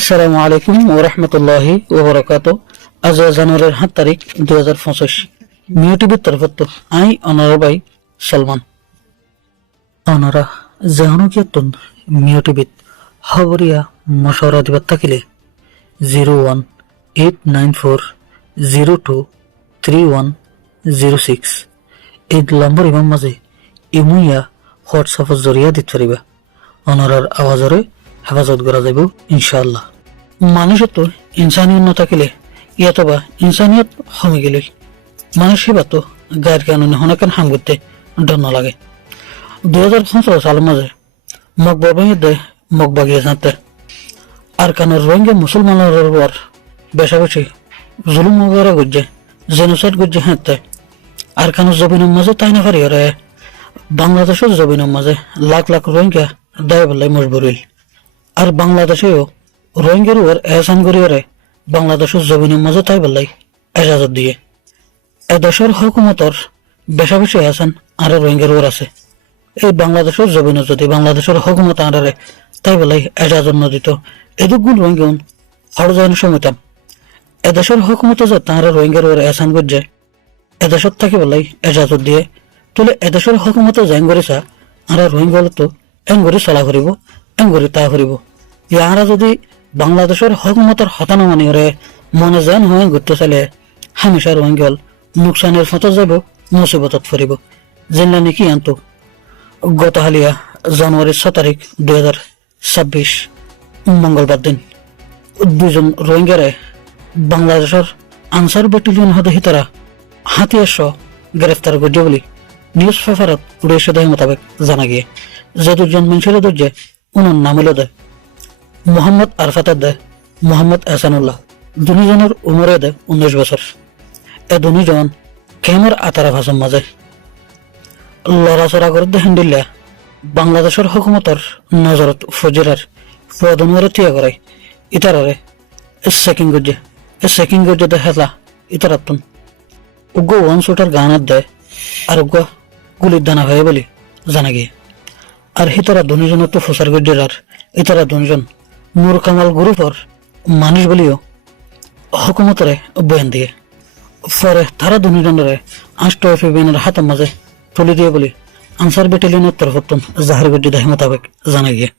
আসসালামু আলাইকুম ওয়া রাহমাতুল্লাহি ওয়া বারাকাতুহু। আজ জানুয়ারির 7 তারিখ 2025। মিউ টিভির তরফত আই অনার ভাই সলমান অনারা জাহানুকিয়াতুন মিউ টিভিত খবরিয়া মশওয়ারা দিবার থাকিলে 01894023106 এই নম্বর ইমাম মাঝে ইমুইয়া হোয়াটসঅ্যাপের জরিয়া দিতে পারিবা। অনারার আওয়াজরে হেফাজত করা যাব ইনশাআল্লাহ। মানুষের তো ইনসানিয়ত না থাকিলে ইয়াতবা ইনসানিয়ত কমে গেলে মানুষ সেবা তো গায়ের কানুনে হনাকান হাম করতে ডর না লাগে। 2015 সালের মাঝে মকবর ভেঙে দেয় মকবাগিয়ে জানতে আর কানের রোহিঙ্গা মুসলমানের উপর বেশাবেশি জুলুম ওগারা করছে, জেনোসাইড করছে হাঁটতে আর কানের জবিনের মাঝে তাই না পারি রে। বাংলাদেশের জবিনের মাঝে লাখ লাখ রোহিঙ্গা দায় বললাই মজবুরিল আর বাংলাদেশেও রোহিঙ্গার উপর এহসান করিয়ারে বাংলাদেশের জমিনের মাঝে তাই বললাই এজাজত দিয়ে এদেশের হুকুমতর বেশাবেশি এহসান আর রোহিঙ্গার উপর আছে। এই বাংলাদেশের জমিনে যদি বাংলাদেশের হুকুমত আনারে তাই বলাই এজাজত ন দিত এদুকগুণ রোহিঙ্গন হড় যায় সময়তাম এদেশের হুকুমত যে তাঁরা রোহিঙ্গার উপর এহসান করছে এদেশত থাকি বলাই এজাজত দিয়ে তুলে এদেশের হুকুমত জ্যাং করেছা আর রোহিঙ্গা তো এঙ্গরি চলা করিব এঙ্গরি তা করিব। ইয়ারা যদি বাংলাদেশের হুকুমতের হতানো মানিয়ে মনে যেন হয়ে ঘুরতে চাইলে হামেশা রোহিঙ্গল নুকসানের ফটো যাব মুসিবতত ফরিব জেলা নাকি আনত। গত হালিয়া জানুয়ারির 6 তারিখ 2026 মঙ্গলবার দিন দুজন রোহিঙ্গারে বাংলাদেশের আনসার ব্যাটালিয়ন হতে হিতারা হাতিয়ার সহ গ্রেফতার করছে বলে নিউজ পেপারত উড়িষ্যা দেয় মোতাবেক জানা গিয়ে যে দুজন মানুষের ধৈর্যে উনার নাম হলো দেয় মোহাম্মদ আরফাতের দেয় মোহাম্মদ এহসানুল্লাহ। দুজনের উমরে দেয় 19 বছর। এ দুজন কেমর আতারা ভাষণ মাঝে লড়াচড়া করে দেখেন দিল্লা বাংলাদেশের হুকুমতর নজরত ফজিরার প্রদনরে থিয়া করাই ইতারে চেকিং গজ্জে দেখালা ইতারাতন উগ্র ওয়ান শুটার গানার দেয় আর উগ্র গুলির দানা হয়ে বলি জানা গিয়ে আর হিতারা দুজনের তো ফসার গজ্জের আর ইতারা দুজন নূর কামাল গ্রুপর মানুষ বলিও হুকুমতরে বয়ান দিয়ে পরে তারা দুজনের আষ্ট্রের হাতের মাঝে তুলে দিয়ে বলি আনসার ব্যাটালিয়নের তরফতন জাহার গজ্জি দেহ মোতাবেক জানা গিয়ে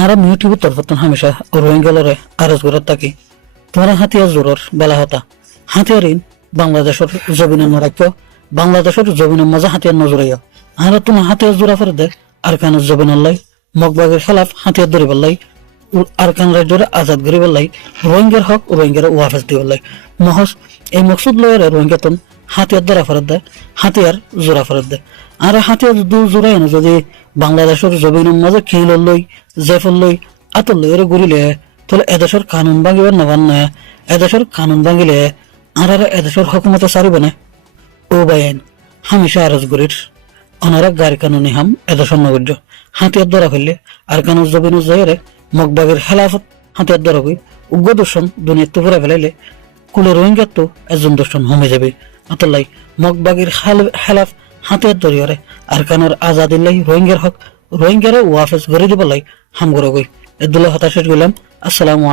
আর মিউটিউবের তরফতন হামেশা রোহিঙ্গালরে আরজ করার থাকি তোমার হাতিয়ার জোরের বেলা হতা হাতিয়ারিন বাংলাদেশের জবিনের নরাক্য বাংলাদেশের জবিনের মাঝে হাতিয়ার নজরাইয়া আর তোমার হাতিয়ার জোড়া ফেরত দেয় আর কান জবিনের লাই মকবাগের খেলাফ হাতিয়ার ধরে বললাই আর কান রাজ্যের আজাদ করে বললাই রোহিঙ্গার হক রোহিঙ্গার ওয়াফেজ দিয়ে বললাই মহস এই মকসুদ লয়ের রোহিঙ্গাতন হাতিয়ার দ্বারা ফেরত দেয় হাতিয়ার জোড়া ফেরত দেয় আর হাতিয়ার দু জোড়াই না যদি বাংলাদেশের জবিনের মাঝে খেল লই জেফল লই আতর লই ঘুরিলে তাহলে এদেশের কানুন ভাঙিবার না না এদেশের কানুন ভাঙিলে আর এদেশের হুকুমতে সারিবে না ও বাইন হামেশা আরজ গরির অনারা গাড়ি কানুনি হাম এদেশের নগর্য হাতিয়ার দ্বারা ফেললে আর কানুন জবিনুর জায়গায় মকবাগের খেলাফত হাতিয়ার দ্বারা হই উগ্র দর্শন দুনিয়ার তো পুরা ফেলাইলে কুলে রোহিঙ্গার তো একজন দর্শন হমে যাবে আতলাই মকবাগের খেলাফ হাতিয়ার দরিয়ারে আর কানোর আজাদিল্লাই রোহিঙ্গার হক রোহিঙ্গারে ওয়াফেজ গড়ে দিবলাই হাম গড়ে গই এদুল্লাহ হতাশেষ গেলাম। আসসালামু